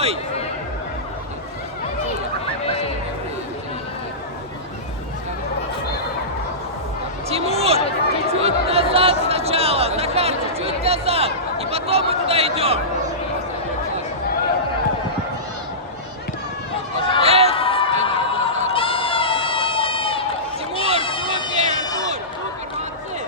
стой! Тимур, чуть-чуть назад сначала. Захар, чуть-чуть назад. И потом мы туда идем. Тимур, супер, Артур, супер, молодцы.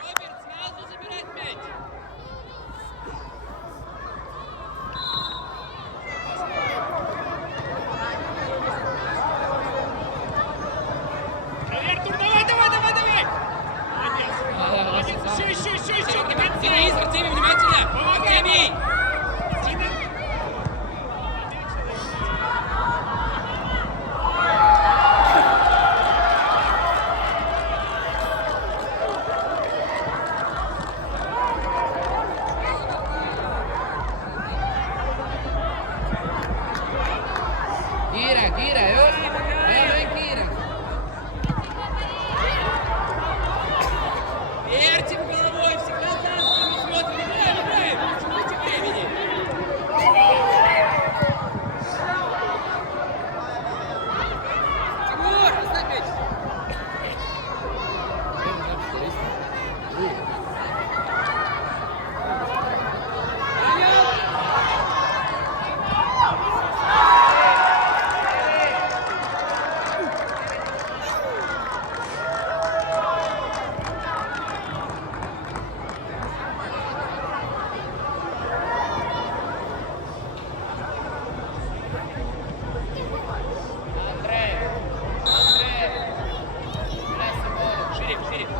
Роберт, сразу забирать мяч. Денис, Артемий, внимательно! Артемий! Kiire, just. Peame kiire. Вертим головой, всегда за спину смотрим. Играем, чуть времени. Тимур, оставь мяч.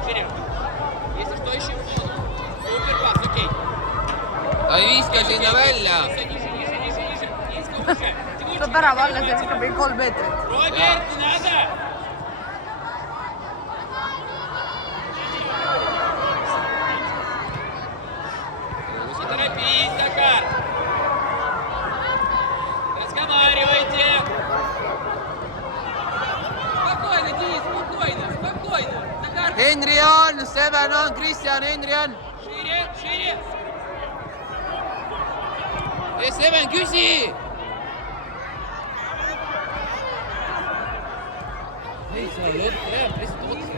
Шире. Если что, ищем зону. Супер пас, окей. Ta ei viska sinna välja. Ниже. Инска, уже. Tuleb ära valla, see viskab veel 3 meetrit. Роберт, не надо! Не торопись, Захар! Разговаривайте! Спокойно, Денис, спокойно! Захар, Henri on, Seven on, Kristjan, Henri on. шире! Seven, küsi! Ei saa lõpp, jääb lihtsalt otsa.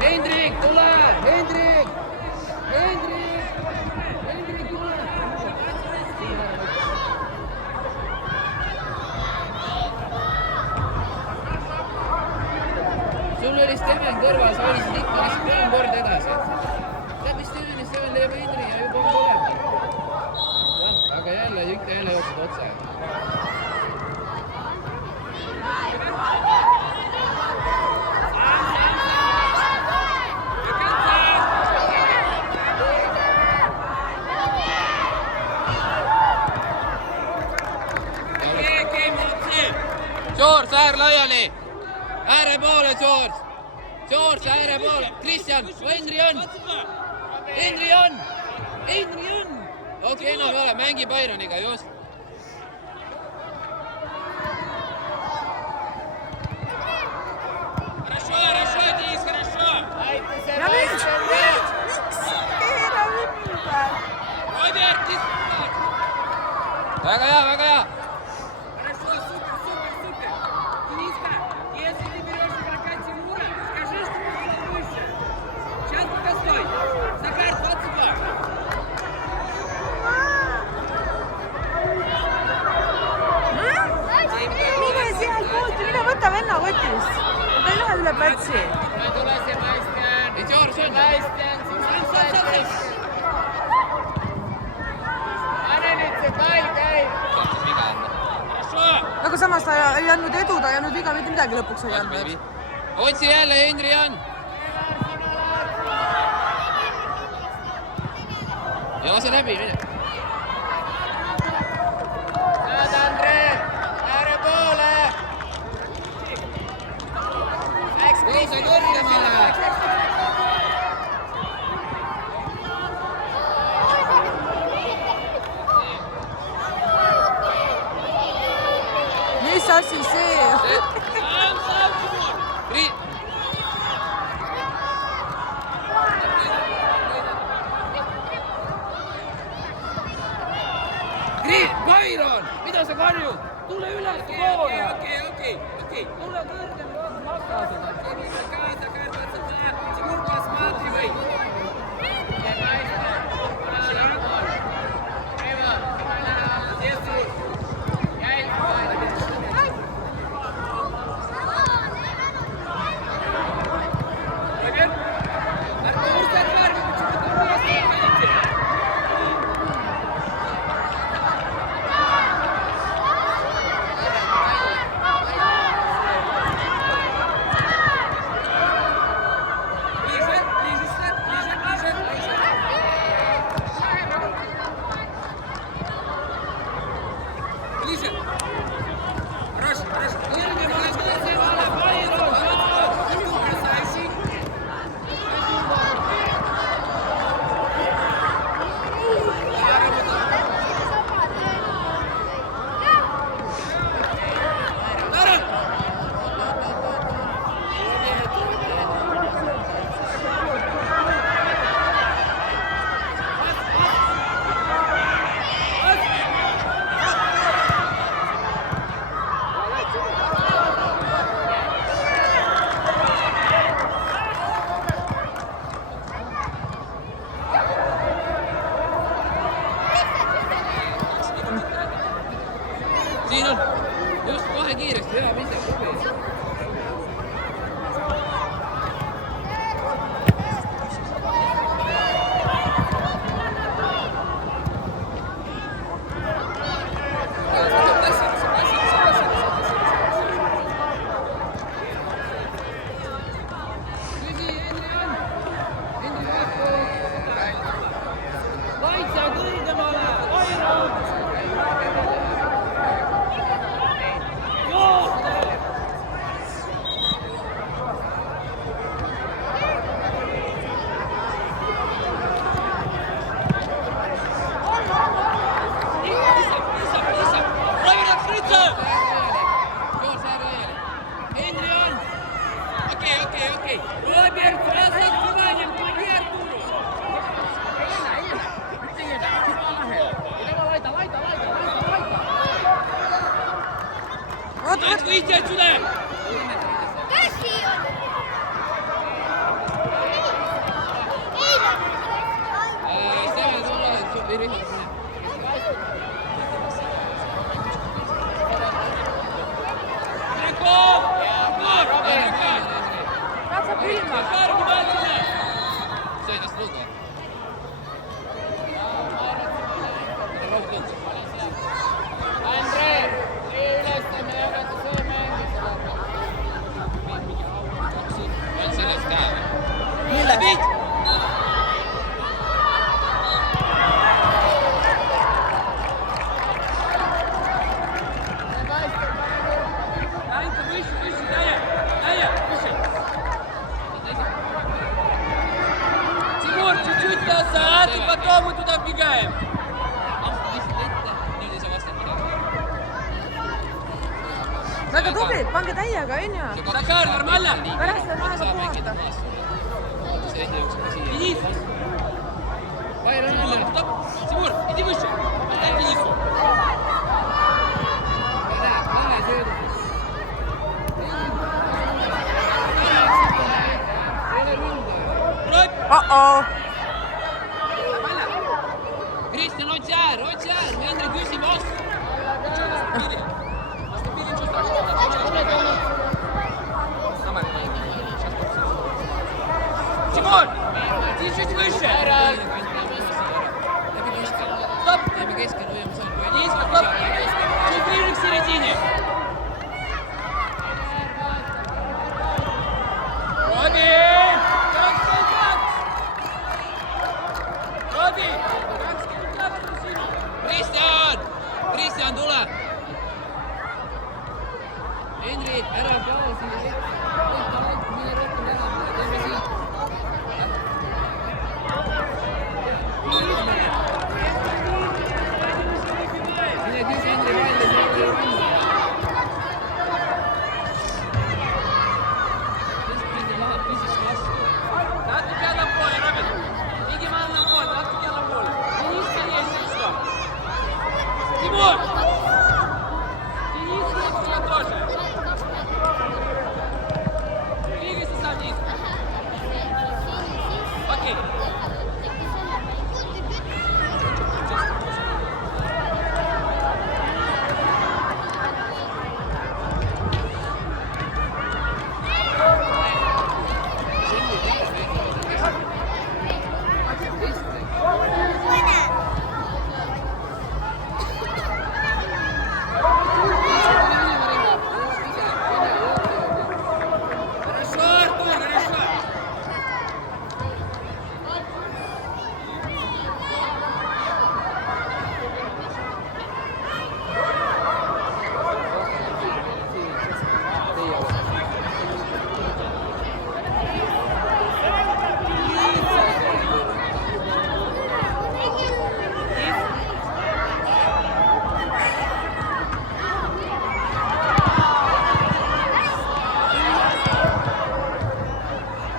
Hendrik, tule! Hendrik, tule! Sul oli Steven kõrval, sa olisid ikka lihtsalt 3 korda edasi. Tead, mis Steven leiab Hendri ja juba on tulev. Aga jälle jooksed otsa. George, äär laiali! Ääre poole, George! George, ääre poole! Kristjan, Henri on! Okei, enam ei ole, mängi Byroniga, just. Хорошо, Денис, хорошо! Ja miks? Keera ümber! Роберт, не спать! Väga hea! Хорошо, супер! Дениска, если ты берешь игрока Тимура, скажи, что он был выше. Сейчас пока стой. Захар, 22. Mine sealtpoolt, mine võta venna kotist. Ta ei lähe üle platsi. Ei, George on! Хорошо. Aga samas ta ei andnud edu, ta ei andnud viga mitte midagi lõpuks ei andnud. Otsi jälle, Henri on! Ja lase läbi, mine! Näed, Andre! Ääre poole! Läks Kristjan kõrgemale! Окей. tule kõrgemale, maka seda. Закар, 22. Тимур, посматривай. Артур, Захар, вы почему-то вместе ходите. Ближе. Хорош. Артур, красавчик. Тара. Siin on just kohe kiiresti, hea pistek klubi. Kaitse kõrgemale. Правильно, открыться! Henri on! Окей. Роберт, сразу с открыванием, помоги Артуру! Надо выйти отсюда! Steven tulla, ei rihma sinna. Игроков! Katsab ilma. Захар, внимательно! Sõidas lugu. Andre, nii ülestamine jagada see mängis. On sellest ka või? Забить! Данька, выше, Даня, выше. Тимур, чуть-чуть назад, и потом мы туда вбегаем. Nüüd ei saa vastata midagi. Väga tublid, pange täiega, onju. Захар, нормально? Pärast on aega puhata. See enne jookseb ka siia. Денис, Vair on jälle. стоп. Тимур, иди выше. Дай Денису. Lähe sööda. Ei ole ründa. Пробь. Oh-oh. Kristjan, otsi äär, Henri küsib vastu. Наступили, ничего страшного. Нормально. Тимур, иди чуть выше. Стоп. Läbi keskel hoiame seal, kui Денис, стоп. Чуть ближе к середине. Робин! Робин! Kristjan, tule! Henri, ära kao siia. Mine rohkem ära, teeme siit. Mine küsi Henri välja, see ei ole ründa. Okei. Хорошо, Артур, хорошо.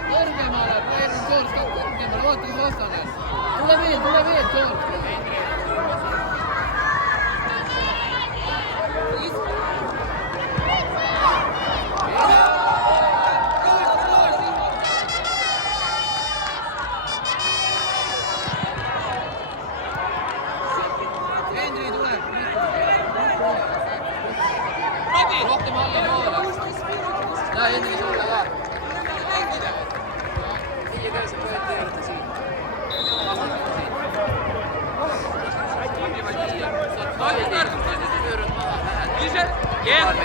Kõrgemale, praegu on George ka kõrgemal, ootage vastane. Tule veel, George. Henri tuleb. Robi! Rohkem alla poole. Ja Henri sulle ka. Siia käisid võeti ette siin. Ближе. Есть.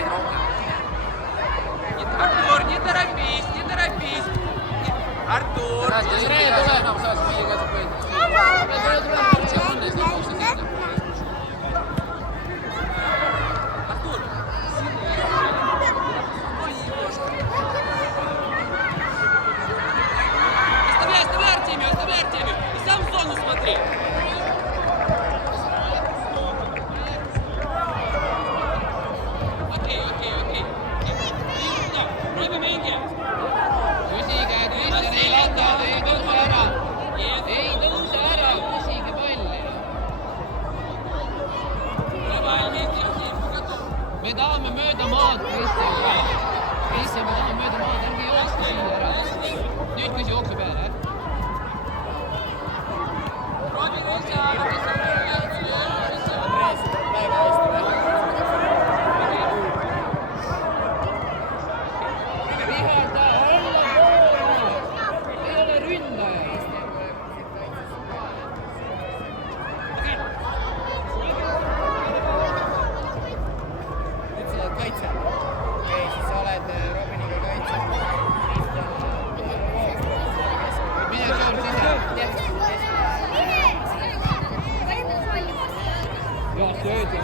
Артур, не торопись, не торопись. Артур. Ree tule enam, saas meie käisid võeti. See on õnnes lõpuks sinna. Артур. Оставляй Артемию. И сам в зону смотри. Окей. Роби mingi. Küsige, Kristjan ei landa, ei tõuse ära. Ei tõuse ära, küsige palli. Me tahame mööda maad, Kristjan ka. Kristjan, me tahame mööda maad, ärge jookske siia ära. Nüüd küsi jooksu peale, Vihata alla poole. Ei ole ründaja. Nüüd sa oled kaitsel. Okei, siis sa oled Robiniga kaitsel. Mine George ise. Ja, söödi.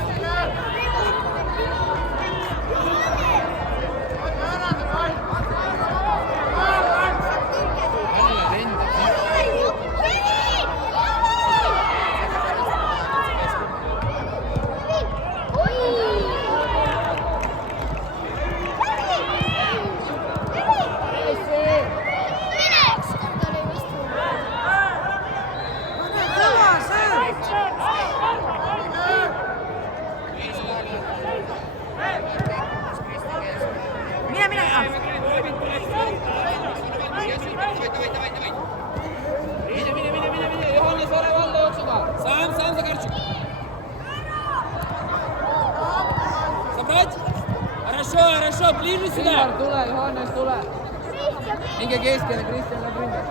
Alla lendab. Mine, Johannes, ole valda jooksuga. Сам, Захарчик. Собрать? Хорошо, ближе Ilmar, сюда. tule, Johannes, tule. Minge keskele, Kristjan läheb ründama.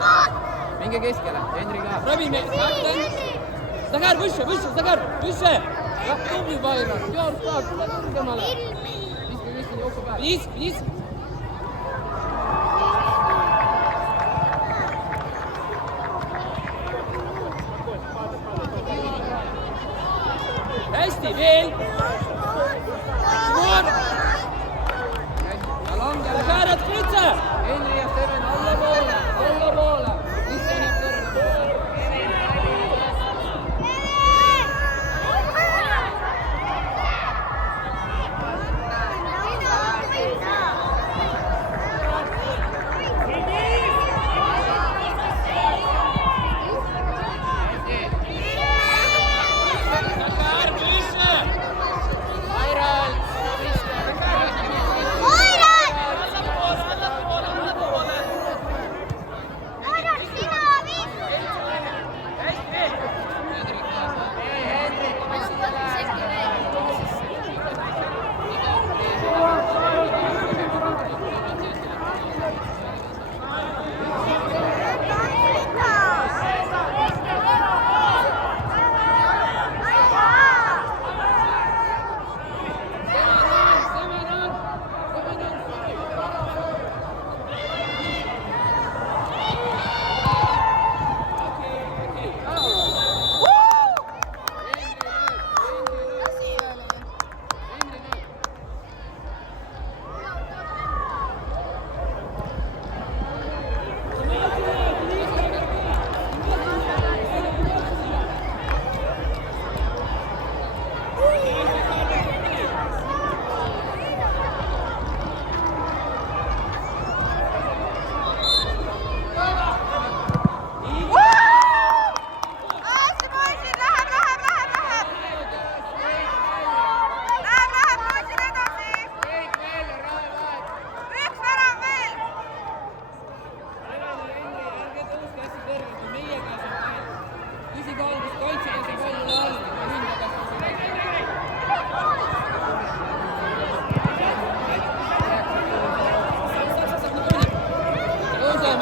Minge keskele, Henri ka. Роби, капитан. Захар, выше. Jah, tubli Bairon. George ka, tule kõrgemale. Viske Kristjan jooksu peale. Вниз. Hästi, veel. Timoor. Ja langele. Захар, открыться. Henri ja Steven allapoole. Kristjan jääb kõrgemale. Захар, выше.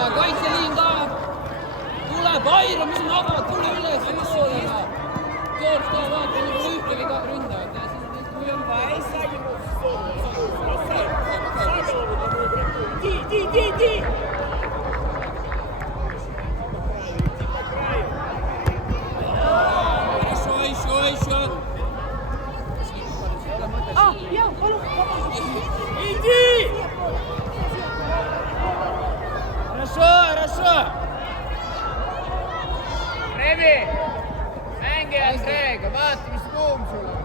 aga kaitseliin ka. Tule, Vairo, mis nabad, tule üles. George ka vaata, nüüd ühtegi ka ründavad. Kui on vaja. Хорошо, еще. Иди! Хорошо. Revi, mängija on seega, vaata, mis kuum sul on.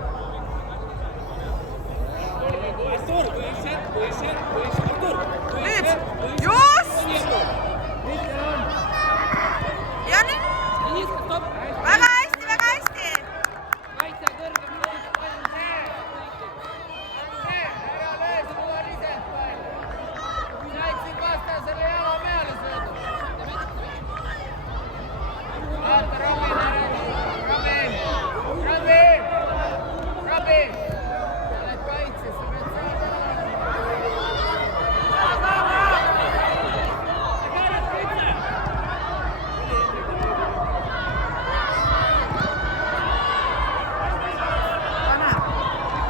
nüüd, just! ja nüüd, väga hästi. Kaitse kõrgem. Ära löö, sul on riselt palju. Said siin vastasele jala peale söödud. Vaata, Robin. Sa oled kaitses, sa pead saada.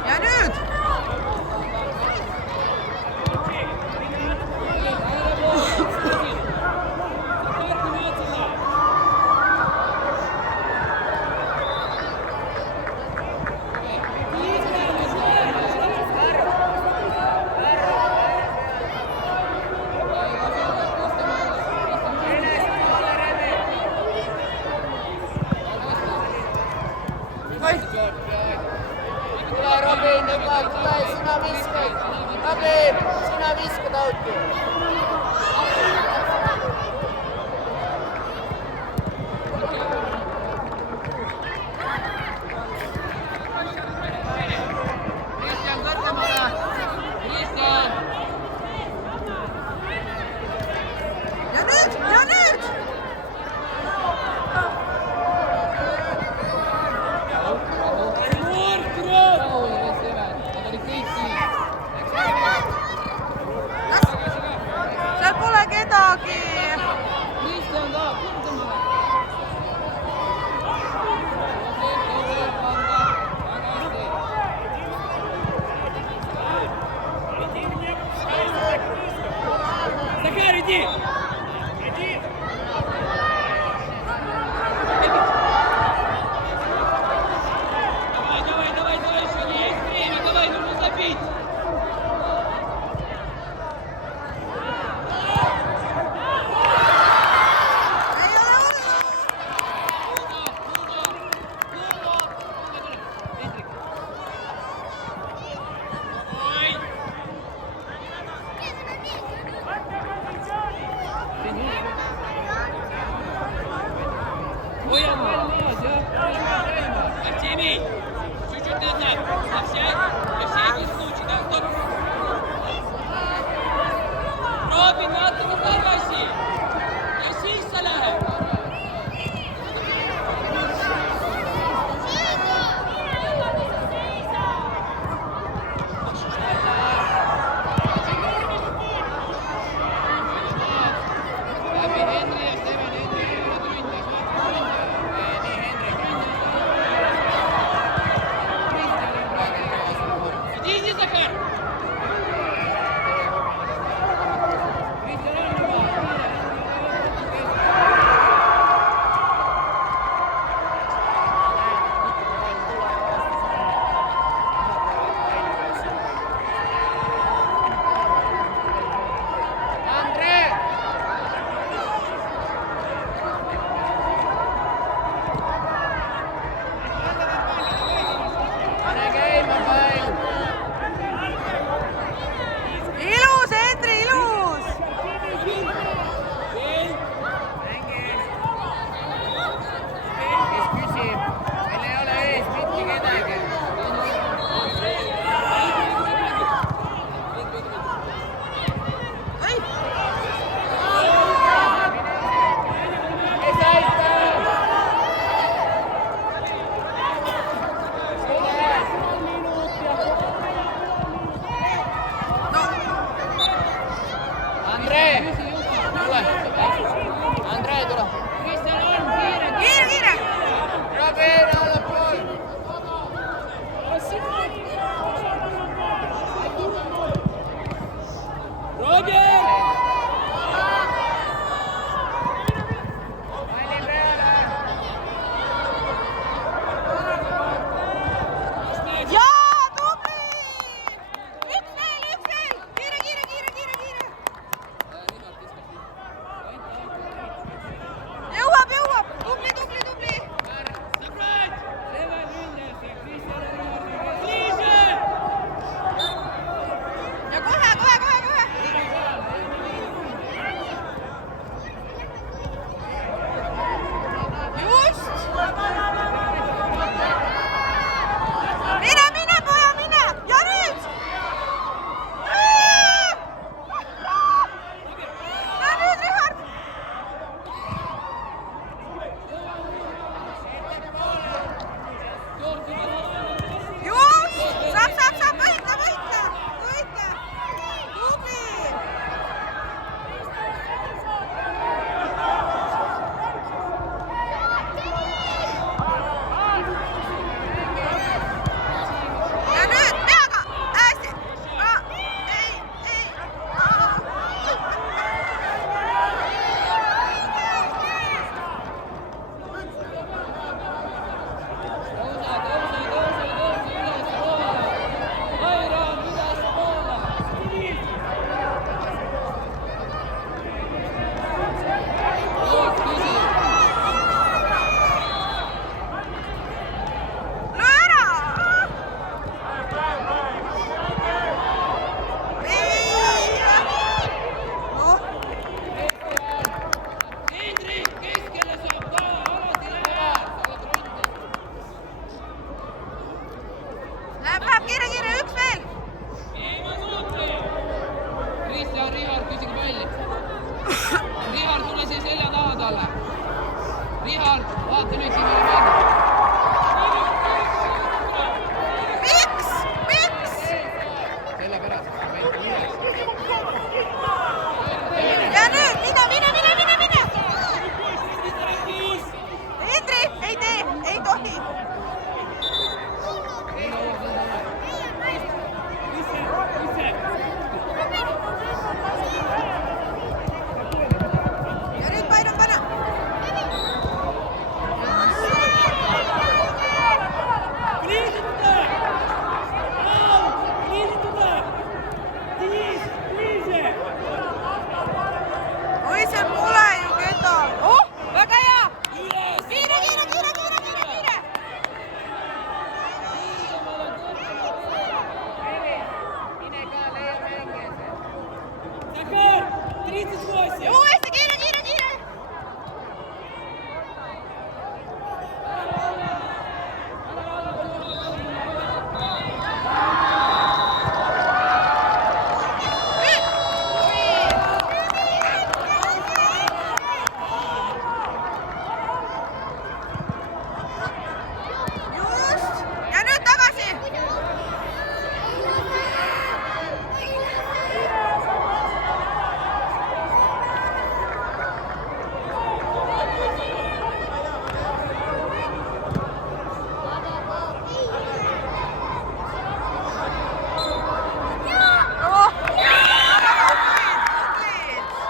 ja nüüd, Tule, Robin, tule, sina viskad. Robin, sina viskad auto.